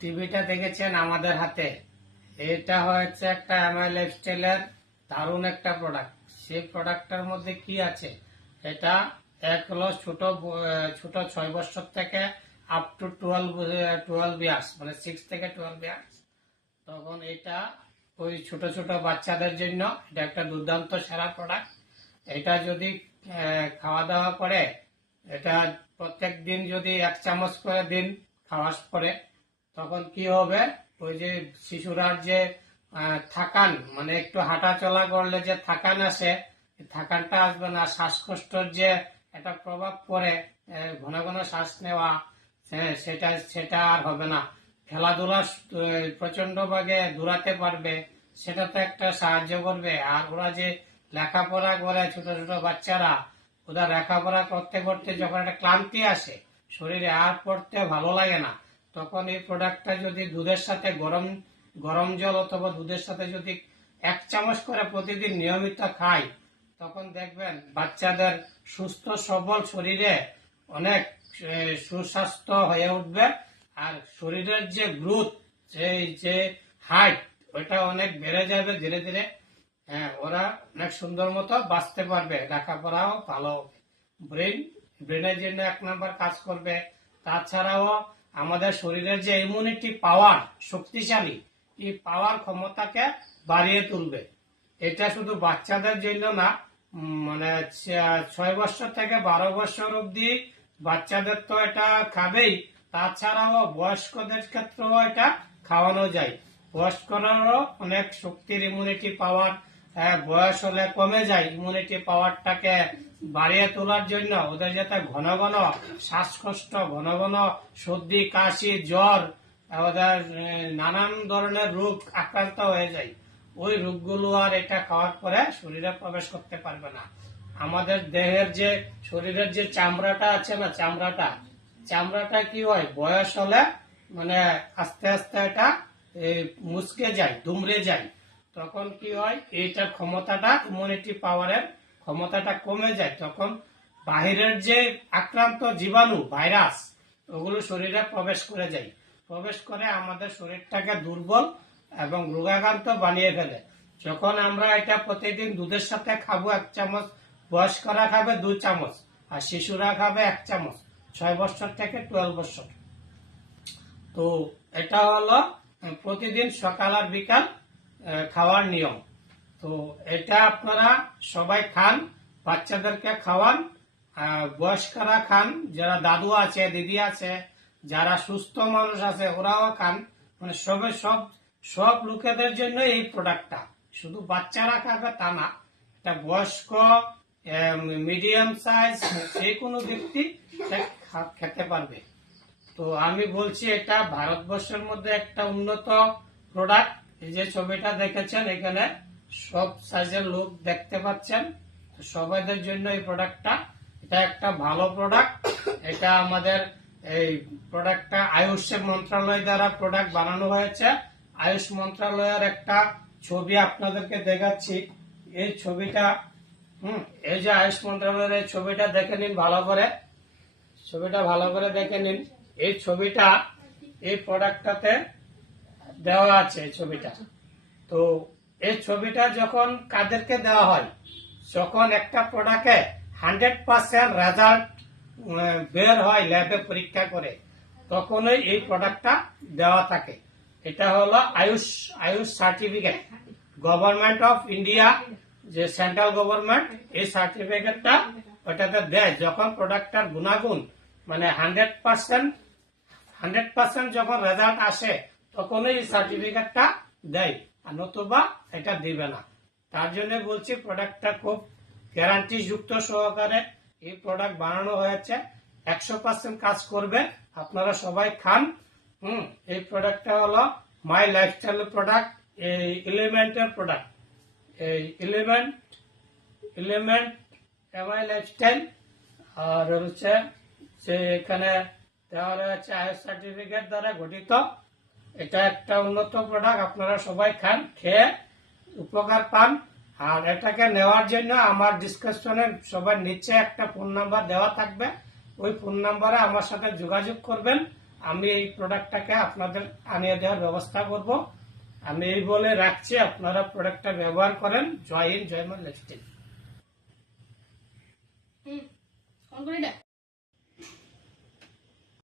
টিভিটা দেখেছেন আমাদের হাতে, এটা হচ্ছে একটা এমআই লাইফস্টাইলের দারুণ একটা প্রোডাক্ট। সেই প্রোডাক্টটার মধ্যে কি আছে, এটা এক হলো ছোট ছোট 6 বছর থেকে আপ টু 12 ইয়ার্স, মানে 6 থেকে 12 ইয়ার্স। তখন এটা ওই ছোট ছোট বাচ্চাদের জন্য এটা একটা দুর্দান্ত সেরা প্রোডাক্ট। এটা যদি খাওয়া দাওয়া করে, এটা প্রত্যেক দিন যদি 1 চামচ করে দিন খাওয়ার পরে, তখন কি হবে, ওই যে শিশুরার যে থাকান, মানে একটু হাঁটা চলা করলে যে থাকান আসে, থাকানটা আসবে না। শ্বাসকষ্টর যে একটা প্রভাব পড়ে, ঘন ঘন শ্বাস নেওয়া, সেটা সেটা আর হবে না। খেলাধুলা প্রচন্ড ভাগে দৌড়াতে পারবে, সেটা তো একটা সাহায্য করবে। আর ওরা যে লেখাপড়া করে, ছোট ছোট বাচ্চারা, ওরা লেখাপড়া করতে করতে যখন একটা ক্লান্তি আসে শরীরে, আর পড়তে ভালো লাগে না, তখন এই প্রোডাক্টটা যদি দুধের সাথে গরম জল অথবা দুধের সাথে যদি 1 চামচ করে প্রতিদিন নিয়মিত খায়, তখন দেখবেন বাচ্চাদের সুস্থ সবল শরীরে অনেক সুস্বাস্থ্য হয়ে উঠবে। আর শরীরের যে গ্রোথ, যে হাইট, ওইটা অনেক বেড়ে যাবে ধীরে ধীরে। ওরা অনেক সুন্দর মতো বাঁচতে পারবে, লেখাপড়াও ভালো হবে, ব্রেনের জন্য 1 নম্বর কাজ করবে। তাছাড়াও আমাদের শরীরের যে ইমিউনিটি পাওয়ার শক্তিশালী, এই পাওয়ার ক্ষমতাকে বাড়িয়ে তুলবে। এটা শুধু বাচ্চাদের জন্য না, মানে 6 বছর থেকে 12 বছর অব্দি বাচ্চাদের তো এটা খাবেই, তাছাড়াও বয়স্কদের ক্ষেত্রেও এটা খাওয়ানো যায়। বয়স্করাও অনেক শক্তির ইমিউনিটি পাওয়ার বয়স হলে কমে যায়, ইমিউনিটি পাওয়ারটাকে বাড়িয়ে তোলার জন্য ওদের যাতে ঘন ঘন শ্বাসকষ্ট, ঘন ঘন সর্দি কাশি জ্বর, ওদের নানান ধরনের রোগ আক্রান্ত হয়ে যায়, ওই রোগগুলো আর এটা খাওয়ার পরে শরীরে প্রবেশ করতে পারবে না। আমাদের দেহের যে শরীরের যে চামড়াটা আছে না, চামড়াটা কি হয়, বয়স হলে মানে আস্তে আস্তে এটা মুচকে যায়, দুমড়ে যায়। তখন কি হয়, এইটার ক্ষমতাটা, ইমিউনিটি পাওয়ারের ক্ষমতাটা কমে যায়। তখন বাহিরের যে আক্রান্ত জীবাণু, ভাইরাস, ওগুলো শরীরে প্রবেশ করে যায়, প্রবেশ করে আমাদের শরীরটাকে দুর্বল এবং রোগাক্রান্ত বানিয়ে ফেলে। যখন আমরা এটা প্রতিদিন দুধের সাথে খাবো 1 চামচ, বয়স্করা খাবে 2 চামচ, আর শিশুরা খাবে 1 চামচ, 6 বছর থেকে 12 বছর। তো এটা হলো প্রতিদিন সকাল আর বিকাল খাওয়ার নিয়ম। তো এটা আপনারা সবাই খান, বাচ্চাদেরকে খাওয়ান, বয়স্করা খান, যারা দাদু আছে, দিদি আছে, যারা সুস্থ মানুষ আছে, ওরাও খান। মানে সব লোকেদের জন্য এই প্রোডাক্টটা, শুধু বাচ্চারা খাবে তা না, এটা বয়স্ক, মিডিয়াম সাইজ, যে কোনো ব্যক্তি খেতে পারবে। তো আমি বলছি এটা ভারতবর্ষের মধ্যে একটা উন্নত প্রোডাক্ট। এই যে ছবিটা দেখেছেন, এখানে সব সাইজের লোক দেখতে পাচ্ছেন, সবাইদের জন্য এই প্রোডাক্টটা, এটা একটা ভালো প্রোডাক্ট। এটা আমাদের এই প্রোডাক্টটা আয়ুষ মন্ত্রণালয় দ্বারা প্রোডাক্ট বানানো হয়েছে। আয়ুষ মন্ত্রণালয়ের একটা ছবি আপনাদেরকে দেখাচ্ছি। এই ছবিটা এই যে আয়ুষ মন্ত্রণালয়ের এই ছবিটা দেখে নিন ভালো করে, ছবিটা ভালো করে দেখে নিন। এই ছবিটা এই প্রোডাক্টটাতে দেওয়া আছে, এই ছবিটা। তো এই ছবিটা যখন কাদেরকে দেওয়া হয়, যখন একটা প্রোডাক্টে 100% রেজাল্ট বের হয় ল্যাবে পরীক্ষা করে, তখনই এই প্রোডাক্টটা দেওয়া থাকে। এটা হলো Ayush certificate, government of India, যে সেন্ট্রাল গভর্নমেন্ট, এই সার্টিফিকেটটা ওটাতে দেয় যখন প্রোডাক্টটার গুণাগুণ মানে 100% যখন রেজাল্ট আসে, তখনই এই সার্টিফিকেটটা দেয়, আর নতুবা এটা দিবে না। তার জন্য বলছি প্রোডাক্টটা খুব গ্যারান্টি যুক্ত সহকারে এই প্রোডাক্ট বানানো হয়েছে, 100% কাজ করবে। আপনারা সবাই খান। এই প্রোডাক্টটা হলো মাই লাইফস্টাইল প্রোডাক্ট, এই এলিমেন্টের প্রোডাক্ট, এই এলিমেন্ট মাই লাইফস্টাইল। আর হচ্ছে যে এখানে দেওয়া রয়েছে আয়ুষ সার্টিফিকেট দ্বারা গঠিত। এটা একটা উন্নত প্রোডাক্ট, আপনারা সবাই খান, খেয়ে উপকার পান। আর এটাকে নেওয়ার জন্য আমার ডিসক্রিপশনে সবার নিচে একটা ফোন নাম্বার দেওয়া থাকবে, ওই ফোন নাম্বারে আমার সাথে যোগাযোগ করবেন। আমি এই প্রোডাক্টটাকে আপনাদের আনিয়ে দেওয়ার ব্যবস্থা করব। আমি এই বলে রাখছি, আপনারা প্রোডাক্টটা ব্যবহার করেন। জয় হিন্দ, জয় মা লাইফস্টাইল।